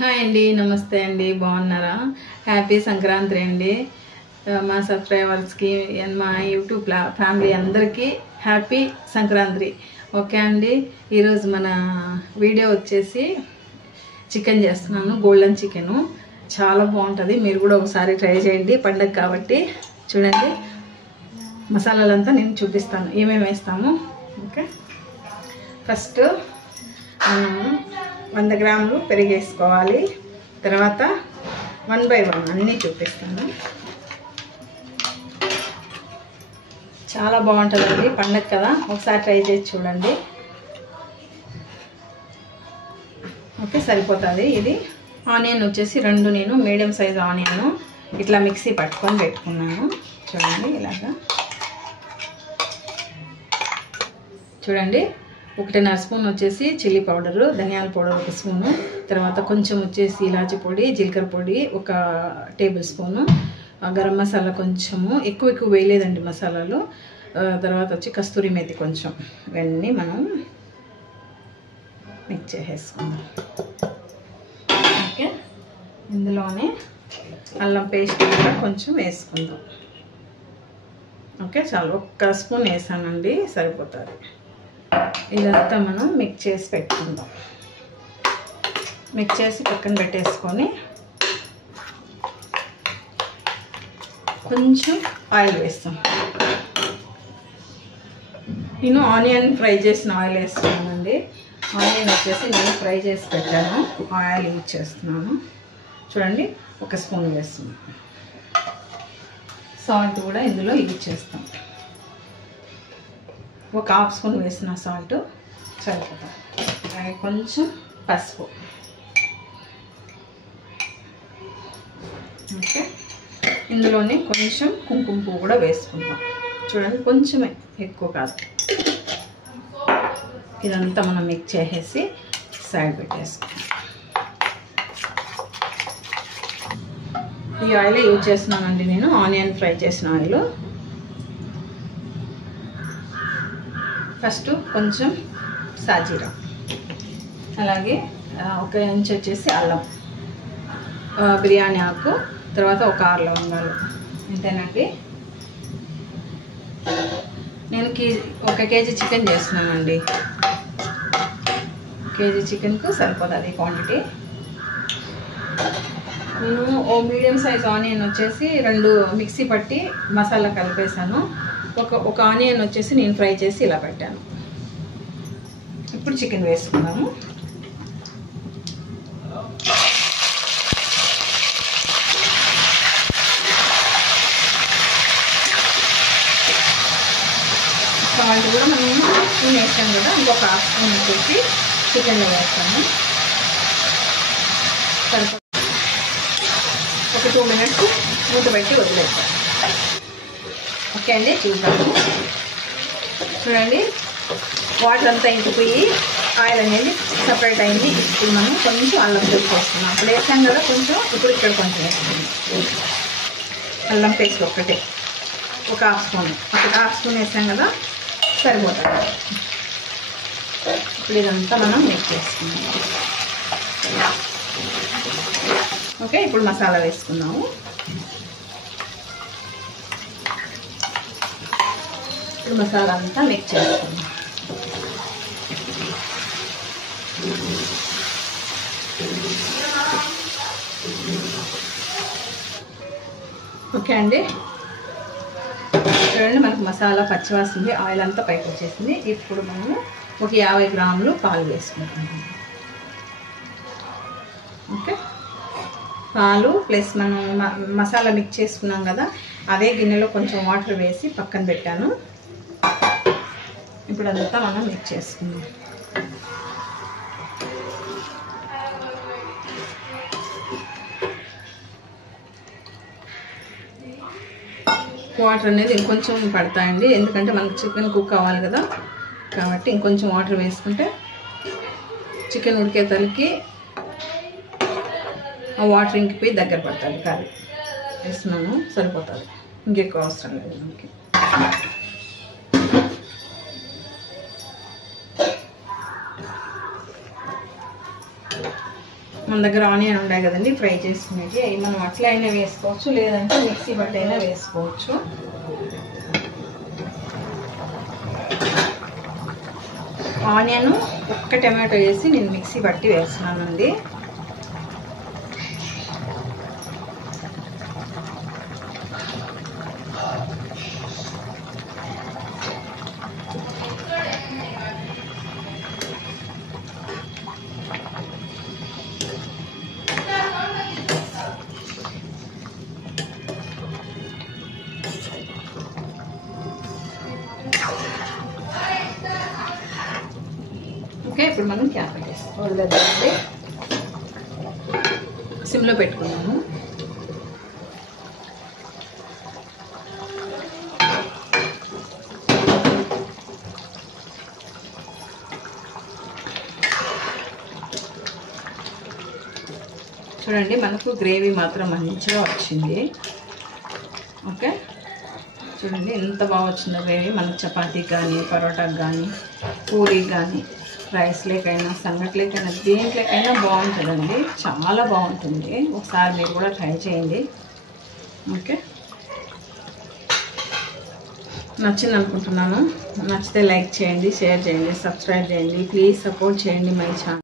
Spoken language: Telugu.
హాయ్ అండి, నమస్తే అండి. బాగున్నారా? హ్యాపీ సంక్రాంతి అండి. మా సబ్స్క్రైబర్స్కి అండ్ మా యూట్యూబ్ ఫ్యామిలీ అందరికీ హ్యాపీ సంక్రాంతి. ఓకే అండి, ఈరోజు మన వీడియో వచ్చేసి చికెన్ చేస్తున్నాను. గోల్డెన్ చికెను చాలా బాగుంటుంది. మీరు కూడా ఒకసారి ట్రై చేయండి, పండగ కాబట్టి. చూడండి, మసాలాలంతా నేను చూపిస్తాను ఏమేమి వేస్తాము. ఓకే, ఫస్ట్ మనము 100 గ్రాములు పెరుగు వేసుకోవాలి. తర్వాత 1 by 1 అన్నీ చూపిస్తాను. చాలా బాగుంటుందండి, పండగ కదా, ఒకసారి ట్రై చేసి చూడండి. ఓకే, సరిపోతుంది. ఇది ఆనియన్ వచ్చేసి 2 నేను మీడియం సైజ్ ఆనియన్ ఇట్లా మిక్సీ పట్టుకొని పెట్టుకున్నాను. చూడండి, ఇలాగా చూడండి. 1.5 స్పూన్ వచ్చేసి చిల్లీ పౌడరు, ధనియాల పౌడర్ 1 స్పూను, తర్వాత కొంచెం వచ్చేసి ఇలాచి పొడి, జీలకర్ర పొడి 1 టేబుల్ స్పూను, గరం మసాలా కొంచెము, ఎక్కువ వేయలేదండి మసాలాలు. తర్వాత వచ్చి కస్తూరి మేతి కొంచెం. ఇవన్నీ మనం మిక్స్ చేసేసుకుందాం. ఓకే, ఇందులోనే అల్లం పేస్ట్ కూడా కొంచెం వేసుకుందాం. ఓకే, చాలు 1 స్పూన్ వేసానండి, సరిపోతుంది. ఇదంతా మనం మిక్స్ చేసి పెట్టుకుందాం. మిక్స్ చేసి పక్కన పెట్టేసుకొని కొంచెం ఆయిల్ వేస్తాం. నేను ఆనియన్ ఫ్రై చేసిన ఆయిల్ వేస్తున్నానండి. ఆనియన్ వచ్చేసి నేను ఫ్రై చేసి పెట్టాను, ఆయిల్ యూజ్ చేస్తున్నాను. చూడండి, 1 స్పూన్ వేస్తున్నాను. సాల్ట్ కూడా ఇందులో యూజ్ చేస్తాం. 1 హాఫ్ స్పూన్ వేసిన సాల్ట్ సరిపోతుంది. అలాగే కొంచెం పసుపు. ఓకే, ఇందులోనే కొంచెం కుంకుమ పువ్వు కూడా వేసుకుందాం. చూడండి, కొంచెమే, ఎక్కువ కాదు. ఇదంతా మనం మిక్స్ చేసేసి సైడ్ పెట్టేసుకుందాం. ఈ ఆయిల్ యూజ్ చేస్తున్నానండి నేను, ఆనియన్ ఫ్రై చేసిన ఆయిల్. ఫస్ట్ కొంచెం సాజీరా, అలాగే 1 ఇంచ్ వచ్చేసి అల్లం, బిర్యానీ ఆకు, తర్వాత 6 లవంగాలు. అంతేనండి. నేను 1 కేజీ చికెన్ చేస్తున్నానండి. కేజీ చికెన్కు సరిపోతుంది క్వాంటిటీ. నేను మీడియం సైజ్ ఆనియన్ వచ్చేసి 2 మిక్సీ పట్టి మసాలా కలిపేసాను. ఒక ఆనియన్ వచ్చేసి నేను ఫ్రై చేసి ఇలా పెట్టాను. ఇప్పుడు చికెన్ వేసుకున్నాము. సాల్ట్ కూడా మనం స్పూన్ వేసాం కదా, ఇంకొక హాఫ్ స్పూన్ వచ్చేసి చికెన్లో వేస్తాము. సరిపో ఒక 2 మినిట్స్ మూత పెట్టి వదిలేస్తాం. ఓకే అండి, చూద్దాము. చూడండి, వాటర్ అంతా ఇంకిపోయి ఆయిల్ అనేది సపరేట్ అయింది. ఇప్పుడు మనం కొంచెం అల్లం పేస్ట్ వేస్తున్నాం. అప్పుడు వేసాం కదా కొంచెం, ఇప్పుడు ఇక్కడ కొంచెం వేస్తున్నాం. అల్లం పేస్ట్ ఒక్కటే 1 హాఫ్ స్పూన్, 1 హాఫ్ స్పూన్ వేసాం కదా, సరిపోతుంది. ఇప్పుడు ఇదంతా మనం మిక్స్ చేసుకున్నాం. ఓకే, ఇప్పుడు మసాలా వేసుకున్నాము. ఇప్పుడు మసాలా అంతా మిక్స్ చేసుకున్నాం. ఓకే అండి, చూడండి, మనకు మసాలా పచ్చివాసన, ఆయిల్ అంతా పైకి వచ్చేసింది. ఇప్పుడు మనము 50 గ్రాములు పాలు వేసుకుంటున్నాము. ఓకే, పాలు ప్లస్ మనం మసాలా మిక్స్ చేసుకున్నాం కదా, అదే గిన్నెలో కొంచెం వాటర్ వేసి పక్కన పెట్టాను. ఇప్పుడు అంతా మనం మిక్స్ చేసుకుందాం. వాటర్ అనేది ఇంకొంచెం పడతాయండి, ఎందుకంటే మనకు చికెన్ కుక్ అవ్వాలి కదా, కాబట్టి ఇంకొంచెం వాటర్ వేసుకుంటే చికెన్ ఉడికే తలకి ఆ వాటర్ ఇంకిపోయి దగ్గర పడుతుంది. కర్రీ వేస్తున్నాను, సరిపోతుంది, ఇంకెక్కువ అవసరం లేదు మనకి. మన దగ్గర ఆనియన్ ఉన్నాయి కదండి ఫ్రై చేసుకునేది, అవి మనం అట్లా అయినా వేసుకోవచ్చు, లేదంటే మిక్సీ బట్టి అయినా వేసుకోవచ్చు. ఆనియన్ ఒక్క టమాటో వేసి నేను మిక్సీ బట్టి వేస్తున్నానండి. ఓకే, ఇప్పుడు మనం క్యాప్ పెట్టేస్తాం, వదిలేద్దామండి. సిమ్లో పెట్టుకున్నాము. చూడండి, మనకు గ్రేవీ మాత్రం మంచిగా వచ్చింది. ఓకే, చూడండి ఎంత బాగా వచ్చిందో గ్రేవీ. మనకు చపాతీకి కానీ, పరోటాకి కానీ, పూరీకి కానీ, రైస్లేకైనా, సంగట్లేకైనా, దేంట్లోకైనా బాగుంటుందండి, చాలా బాగుంటుంది. ఒకసారి మీరు కూడా ట్రై చేయండి. ఓకే, నచ్చింది అనుకుంటున్నాను. నచ్చితే లైక్ చేయండి, షేర్ చేయండి, సబ్స్క్రైబ్ చేయండి. ప్లీజ్ సపోర్ట్ చేయండి మై ఛానల్.